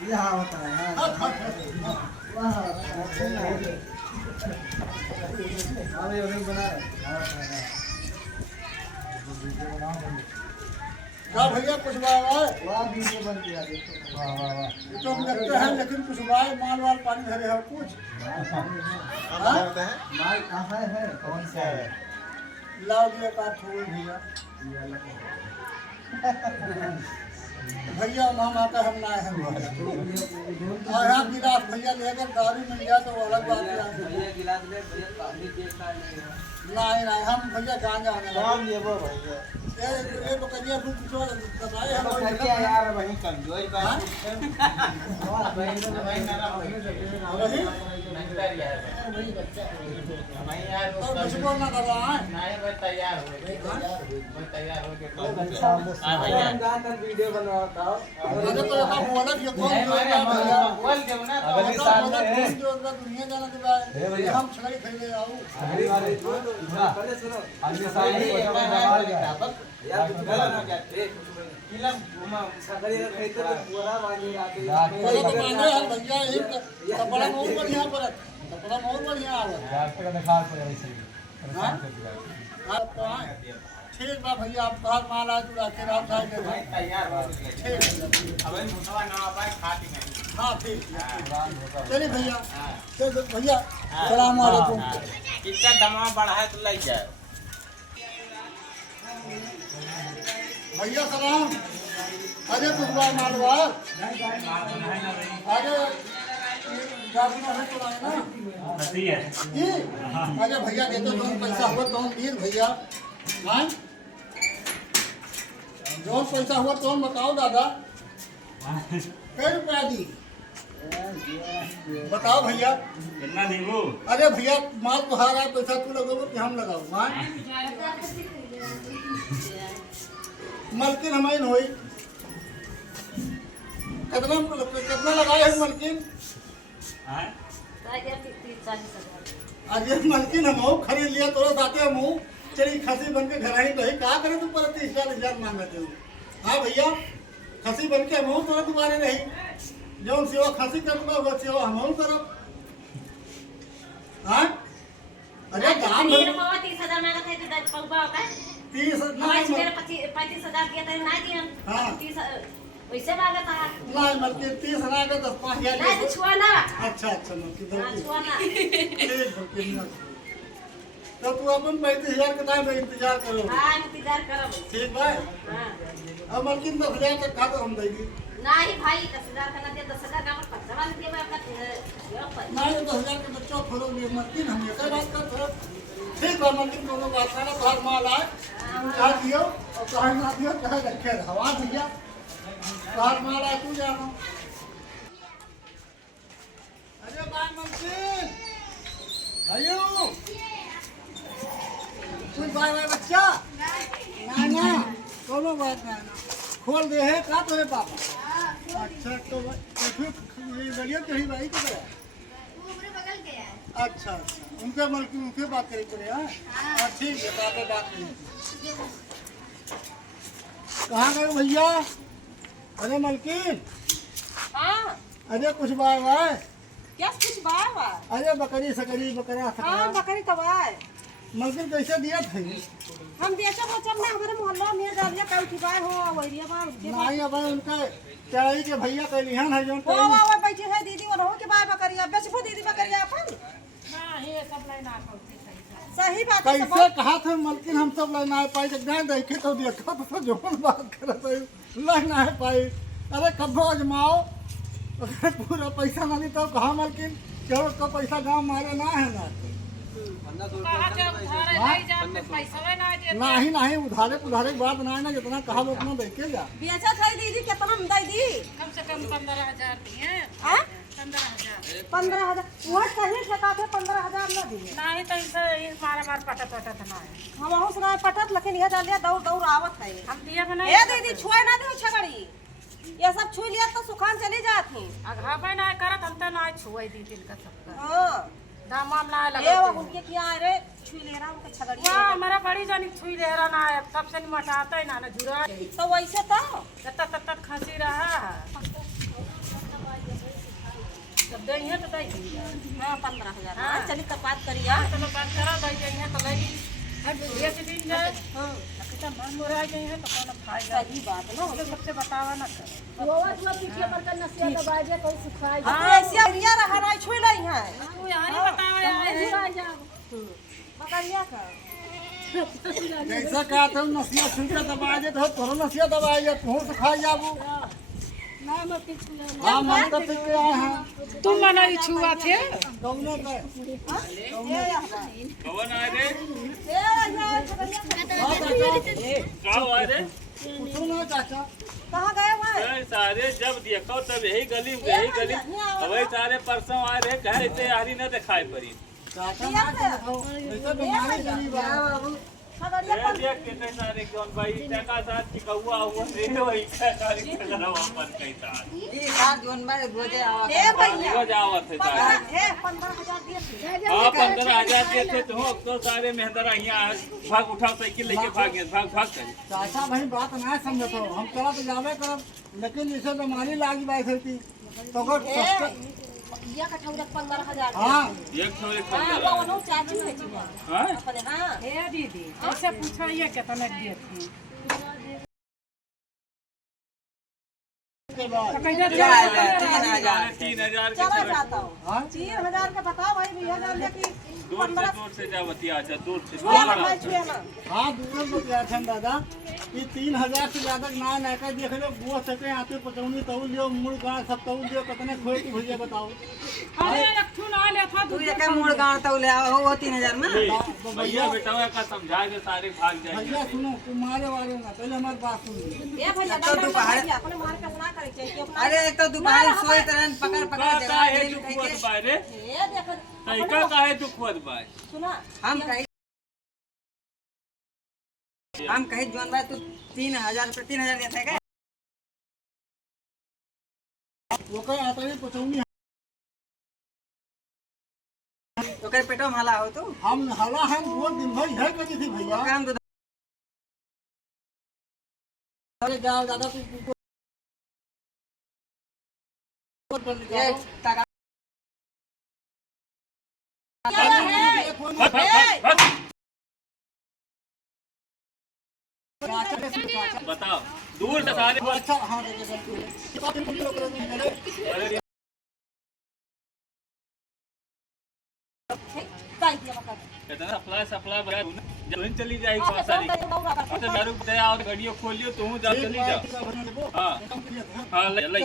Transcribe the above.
यहाँ होता है अरे उन्हें बना हाँ भैया कुछ वाह वीडियो बन गया देखो वाह वाह वाह तो हम लगते हैं लेकिन कुछ माल वाल पानी भरे है कुछ माल कहाँ है कौन सा है लाओ दिया का छोड़ भैया भैया हम आता हम ना है और आप गिलास भैया लेकर दारू मिल जाए तो अलग बात है नहीं हम भैया कहाँ जाने ये वो भैया ये तो करिए कुछ बताए हम क्या यार वही कमजोर बात वही तो कुछ बोलना कर रहा है तैयार हो वीडियो बनवाता हूँ अरे तो आप बोला कि कौन बोल दो ना दुनिया जाना के बाद हम छड़ी खरीदे आऊं कपड़ा बहुत बढ़िया परत कपड़ा बहुत बढ़िया आवत ठीक बा भैया आप बाहर माल आज रखे रात जाए के तैयार हो ठीक अब मुसवा ना पाए खाती नहीं हाँ ठीक चलिए भैया चलो भैया सलाम वालेकुम कितना दमा बढ़ा है तो ले जाए भैया सलाम अरे कुछ बार मालवा अरे गाड़ी में तो आए ना अरे भैया देते तो पैसा हुआ तो दिए भैया हाँ जो पैसा हुआ तो बताओ दादा कई रुपया दी बताओ भैया कितना नींबू अरे भैया माल तो हारा है पैसा तू लगोगे कि हम लगाओ हाँ मलकिन हमारी होई कितना लगाए हैं मलकिन आज ये मलकिन हम खरीद लिया तो आते हम चलिए खसी बन के घर आई तो क्या करें तुम पर 30,000 मांगते हो हाँ भैया खसी बन के हम तो तुम्हारे नहीं जो सेवा खसी कर दूंगा वो सेवा हम करब हाँ अरे दाम 30,000 मांगा था तो 30 मेरे 35,000 दिया था ना दिया हाँ। 30 वैसे मांगा था नहीं मलकिन 30 ना का 10,000 नहीं तो छुआ ना अच्छा मलकिन हाँ, छुआ ना ठीक मलकिन तो तू अपन 35,000 के टाइम में इंतजार करो हाँ इंतजार करब ठीक भाई हाँ अब मलकिन 10,000 तक खा तो हम देगी नहीं भाई 10,000 का ना दे 10,000 का पर 55 दिए मैं अपना नहीं 10,000 के बच्चों खोलो लिए मलकिन हम ये बात कर थोड़ा ठीक है मलकिन दोनों बात है ना बाहर माल आए कहा दियो और कहा ना दियो कहा रखे हवा भैया बाहर माल आए तू जानो अरे भाई मलकिन आयो कुछ भाई बच्चा ना कोनो बात ना खोल दे है का तो है पापा अच्छा तो फिर ये बढ़िया कहीं भाई की तरह अच्छा उनके मलकिन उनके बात करें पड़े हाँ ठीक है बात करें कहाँ गए भैया अरे मलकिन हाँ अरे कुछ बार भाई क्या कुछ बार अरे बकरी सकरी बकरा हाँ सकरा बकरी तो बाय मलकिन कैसे दिया थे हम बेचा बचल ना हमारे मोहल्ला में डालिया कल की बाय हो वही बार नहीं अब उनका चढ़ाई के भैया कहलिहन है जो ओ वो बैठी है दीदी वो के बाय बकरिया बेचबो दीदी बकरिया अपन नहीं ये सब नहीं ना करते सही बात है कैसे कहा थे मलकिन हम सब लेना है पाई जब नहीं देखे तो देखो तो जोन बात करत है लेना है पाई अरे कब अजमाओ अगर पूरा पैसा ना ली तो कहा मलकिन केवल का पैसा गांव मारे ना है ना कहा के उधार नहीं जाते पैसा ना दे नहीं उधारे उधारे की बात ना है ना जितना कहा वो उतना देखे जा बेचा था दीदी कितना हम दे दी कम से कम 15,000 दिए हां 15,000 वो कहीं ठका थे 15,000 ना दिए नहीं तो इसे मार पटत ना है हम वहां से पटत लेकिन ये डालिया दौड़ आवत है हम दिया में नहीं ए दीदी छुए ना दे छगड़ी ये सब छू लिया तो सुखान चली जाती अघाबे ना करत हम तो ना छुए दी दिल का सबका हां दाम हम ना ये लगा उनके क्या रे छू ले रहा उनके छगड़ी वाह मेरा बड़ी जानी छुई ले रहा ना है तब से नहीं मटाता ही ना झुरा तो वैसे तो तब खसी रहा दही तो दही हाँ 15,000 हाँ। हाँ चलिए तब बात करिए चलो बात करा दही दही तो लगी एक दिन जाए हाँ कितना मन मोरा गई है तो कौन खाएगा सही बात ना तो सबसे बतावा ना कर वो मतलब पीछे पर का नसिया दबाई दे कोई सुखाई हाँ। ऐसे एरिया रहा नहीं छुई नहीं है तू यहाँ ही बतावा यार बकरिया का जैसा कहा तुम नसिया छुके दबा दे तो तोरो नसिया दबा दे तू से खा जाबू ना मत पीछे हां मन तो ठीक आए हैं तुम मना छुआ थे कौनो का कौन आए रे का आए रे सुनो चाचा कहाँ गए भाई सारे जब देखो तब यही गली अबे सारे परसों आए रे कहे तैयारी न दिखाई पड़ी चाचा ना देखो ऐसा बीमारी चली बा बाबू खगड़िया देख कितने सारे कौन भाई टका साथ चिकौआ हुआ रे वही सारी चला वापस कई साथ ए भैया हो जावत है सारे 15,000 दिए हां 15,000 के थे तो सारे मेहंदरा यहां भाग उठाओ साइकिल लेके भाग कर चाचा भाई बात ना समझतो हम चला तो जावे करब लेकिन इसे बीमारी लागी बाई थी तो को या कठौरा 15,000 हां एक छोरे हाँ खंडा वो चाची है जी हां अपने हाँ हे दीदी ऐसे पूछाइए कितना दिए थे के बाद तो कैसे 3,000 के चला जाता हूँ हां 3,000 का बताओ भाई भैया जान कि दूर से जा बतिया अच्छा दूर से छुए ना हाँ दूसरे को क्या था दादा ये 3,000 से ज्यादा ना ना कर देख लो बुआ सके आते पचौनी तो लियो मुड़ गाड़ सब तो लियो कितने खोए की भैया बताओ अरे रखू ना ले था तू ये क्या मोड़ गाड़ तो ले आओ वो 3,000 में भैया बेटा का समझा के सारे भाग भैया जाएंगे सुनो तुम्हारे वाले ना पहले हमारी बात सुन ये भैया तो दोपहर अपने मार का ना करे चाहिए अपना अरे एक तो दोपहर सोई तरह पकड़ पकड़ का जगह है ले दुख उठाई हुआ के बारे ये देखो तैका का है दुख हुआ बाय सुना हम कहे जोन भाई तू 3,000 रुपये 3,000 देता है क्या वो कहे आता है पचौनी तो कहे पेटो में हला हो तू हम हला हम वो दिन भाई है करी थी भैया ओकरा हम दूध अरे जाओ दादा तू ये टका बताओ दूर से सारे अच्छा हाँ कितना सप्लाई बड़ा जमीन चली जाएगी बहुत सारी अच्छा दारू दया और गाड़ियों खोलियो तू जा चली जा हां हां ले ले ले